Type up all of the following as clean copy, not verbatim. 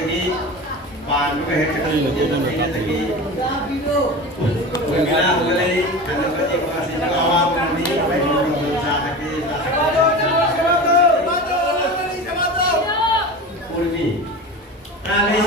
lagi pan juga hek lagi Wala mulai karena bagi masih awam ini baik berusaha lagi Urmi kali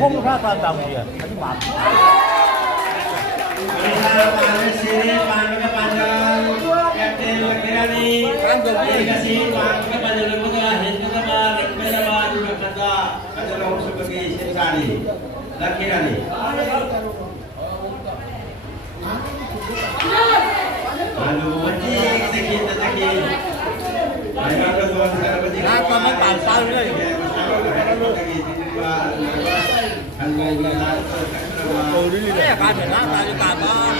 không có quan trọng gì đánh bạc. Sini pan ke panjang, kapten kira ni, kasih pan ke panjang lepas tu hin kita bar, kita bar juga kata, kata orang sebagai sensari, dah kira ni. Aduh, macam sakit. Ayah tu tuan sekarang macam. Nak kau nak pasal ni. Cái cả thì nó ta cả đó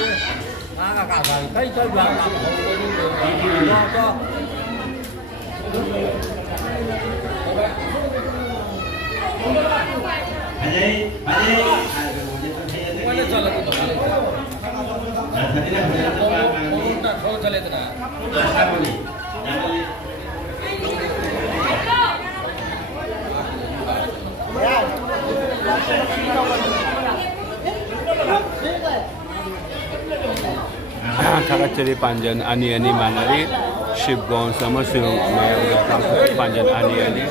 nó cả phải thấy chơi vào cho Kakak ceri panjang ani manari Shibgon sama sung panjang ani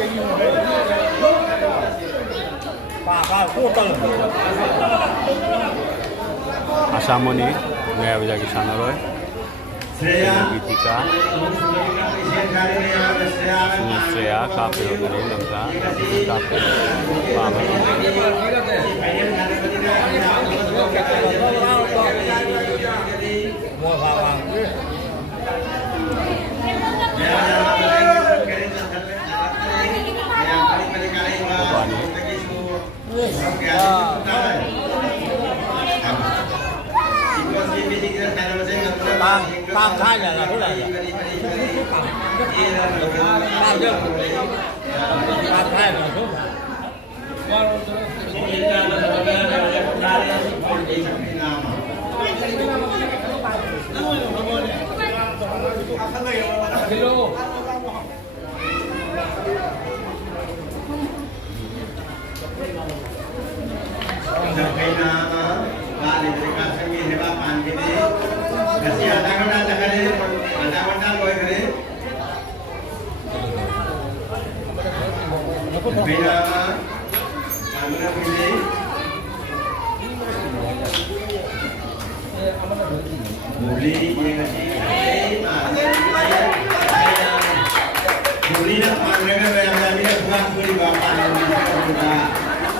Asamoni ngaya bisa sana roy Gitika Sreya kafe dari lengkap kafe pamit mua vào Tam thay là thế này bao nhiêu tam thay là thế Sampai nama balik dekat sini hebat pan gini. Kasih ada kena cakap ada loy kene. Sampai nama kamera ini. Muli yang kasih. Muli nak panggil mereka dia buat beli bapak yang kita.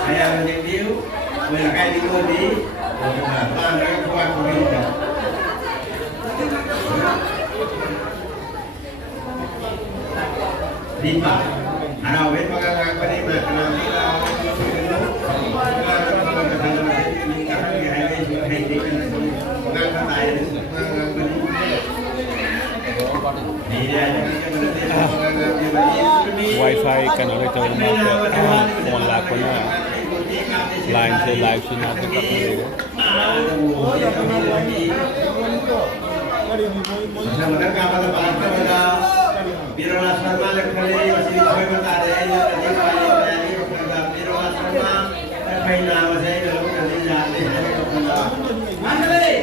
Saya menjadi Mereka di Kodi, mereka buat berita. Lima, anak wet menganggap pada mereka nanti Wi-Fi kan oleh tahun ke online punya line से live सुना तो तक मिलेगा sebenarnya kapal pantai pada Biro Asrama lekali masih sampai berada di Biro Asrama terkait nama saya dalam kerjaan ini mana lagi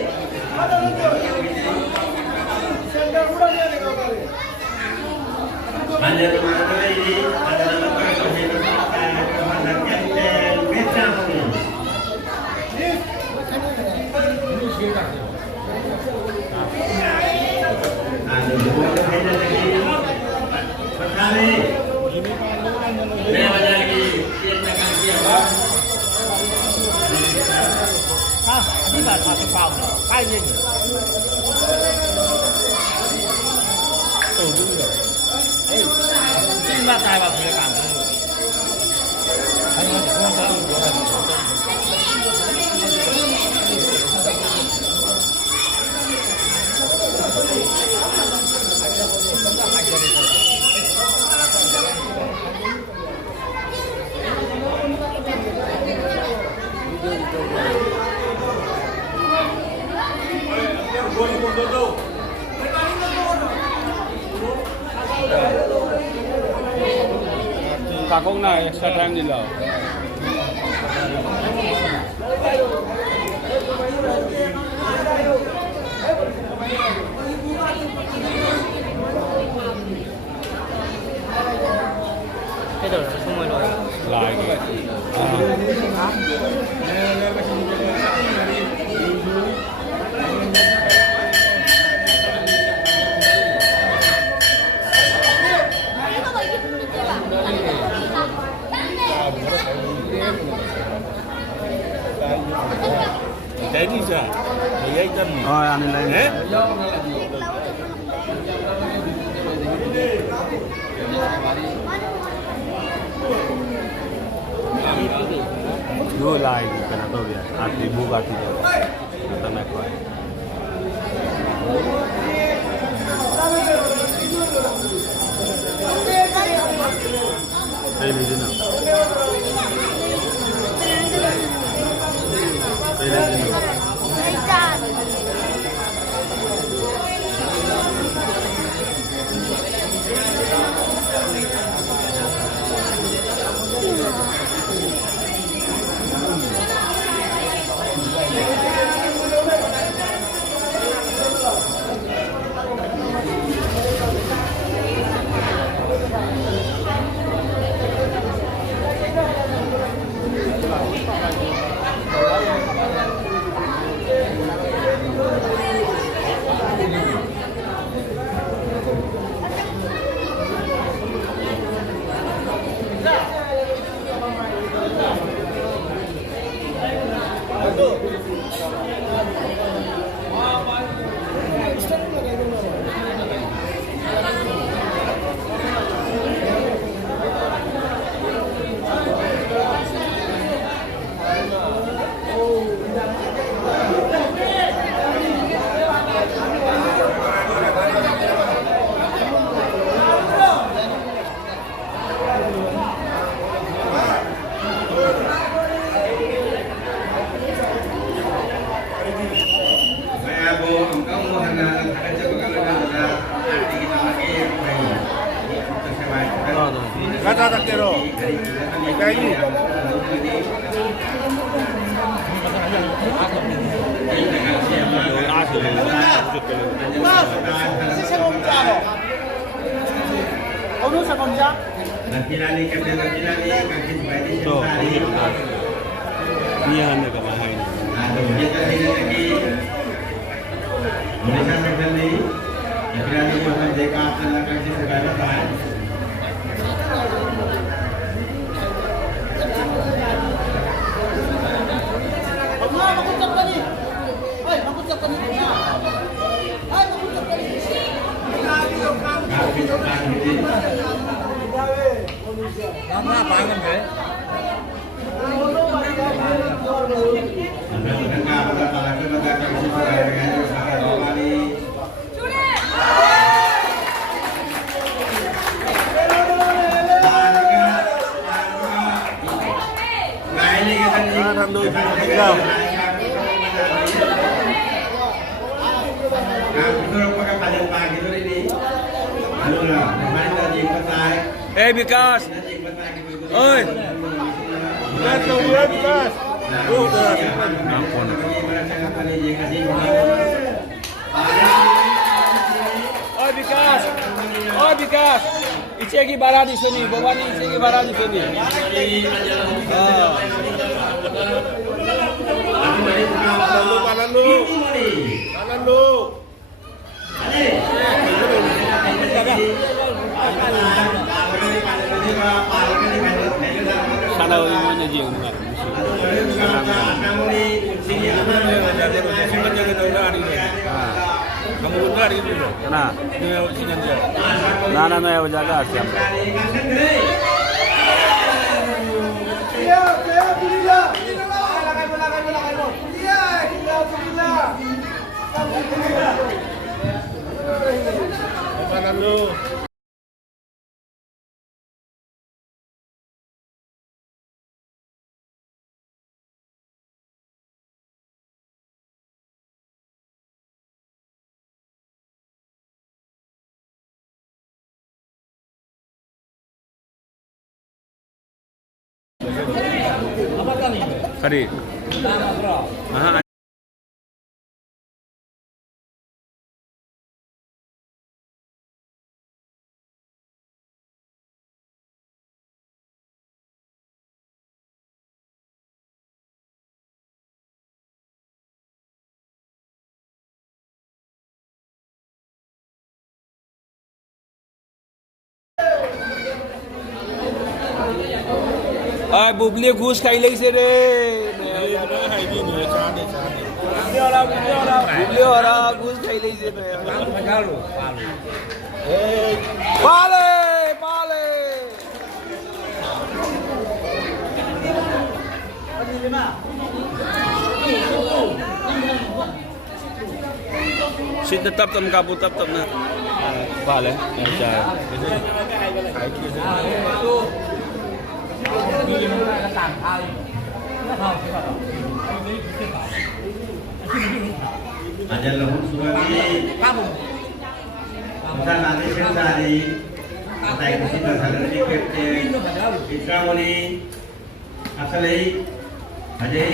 hanya mana ini ada nama Ini là thằng cái phòng này, cái gì nhỉ? Đúng rồi. Ê, cái mà tài vào phía cảng. Anh không có kakong na, extra time nila. Lagi. Jadi sah, dia ikan. Oh, ano lang. Dua lagi kena tahu ya. Hati buka tidak. Kata nak kuat. Ini jenak. Ini jenak. Kata tak kira. Kayu. So, ini betul. Ini hanya kemahain. Nama pangan be. Eh, Bikas. Oi. Bikas, Bikas. Ampun. Oi, Bikas. Oi, Bikas. Ichegi bara di sini, bawa ni ichegi bara di sini. Panan lu. Sana uli mo niya jeng dengar. Kamu benar itu. Nah, Dia sini aja. nana na yaw jaga siam. Panan lu. Apa tadi? Kari. Tama bro. Aha. Ay, bubli goose खाइले से रे bubli ora goose खाइले से Pagalo. पाले पाले Sit tap tam kapu tap tam na पाले अच्छा Ini mana tang kali. Ada lohut suami. Kamu. Kita nanti sendiri. Kita itu sudah sadar di kerja. Kita moni. Asalnya. Ada.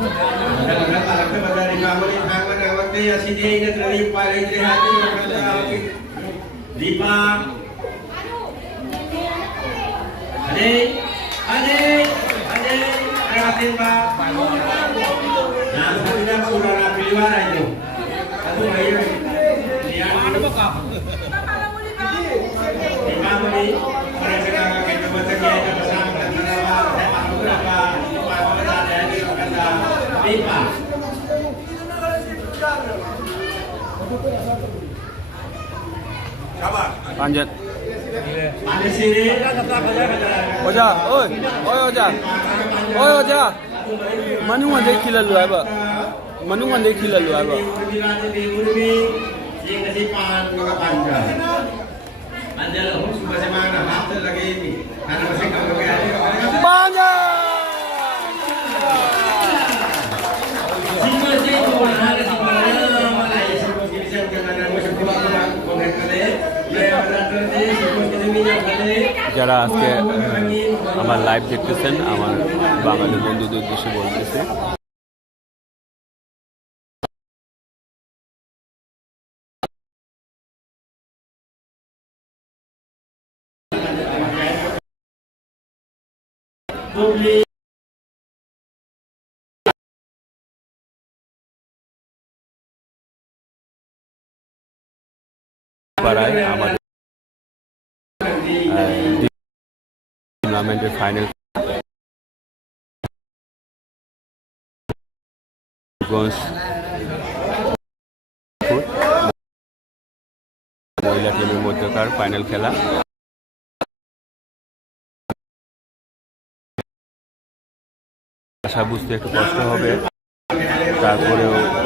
Kadang-kadang kalau kita dari kamu di tangan awak dia sini ingat dari paling lihat ini kata Dipa. Ade, lewatin Pak. Nah, sudah saudara pilihan itu. Satu lagi. Lihat ada bekam. Dipa ini mereka sedang kita bertanya bersama kenapa saya mahu berapa Dipa. Lanjut. Ada sini. Oja, oi, oi Oja. Oi Oja. Manungan deh kila lu apa? Manungan deh kila lu apa? Banyak. যারা আজকে আমার live দেখতেছেন আমার বাঙালি বন্ধুদের উদ্দেশ্যে বলতেছে পাড়ায় আমাদের টুর্নামেন্টের ফাইনাল মহিলা টিমের মধ্যকার ফাইনাল খেলা ভাষা বুঝতে একটু কষ্ট হবে তারপরেও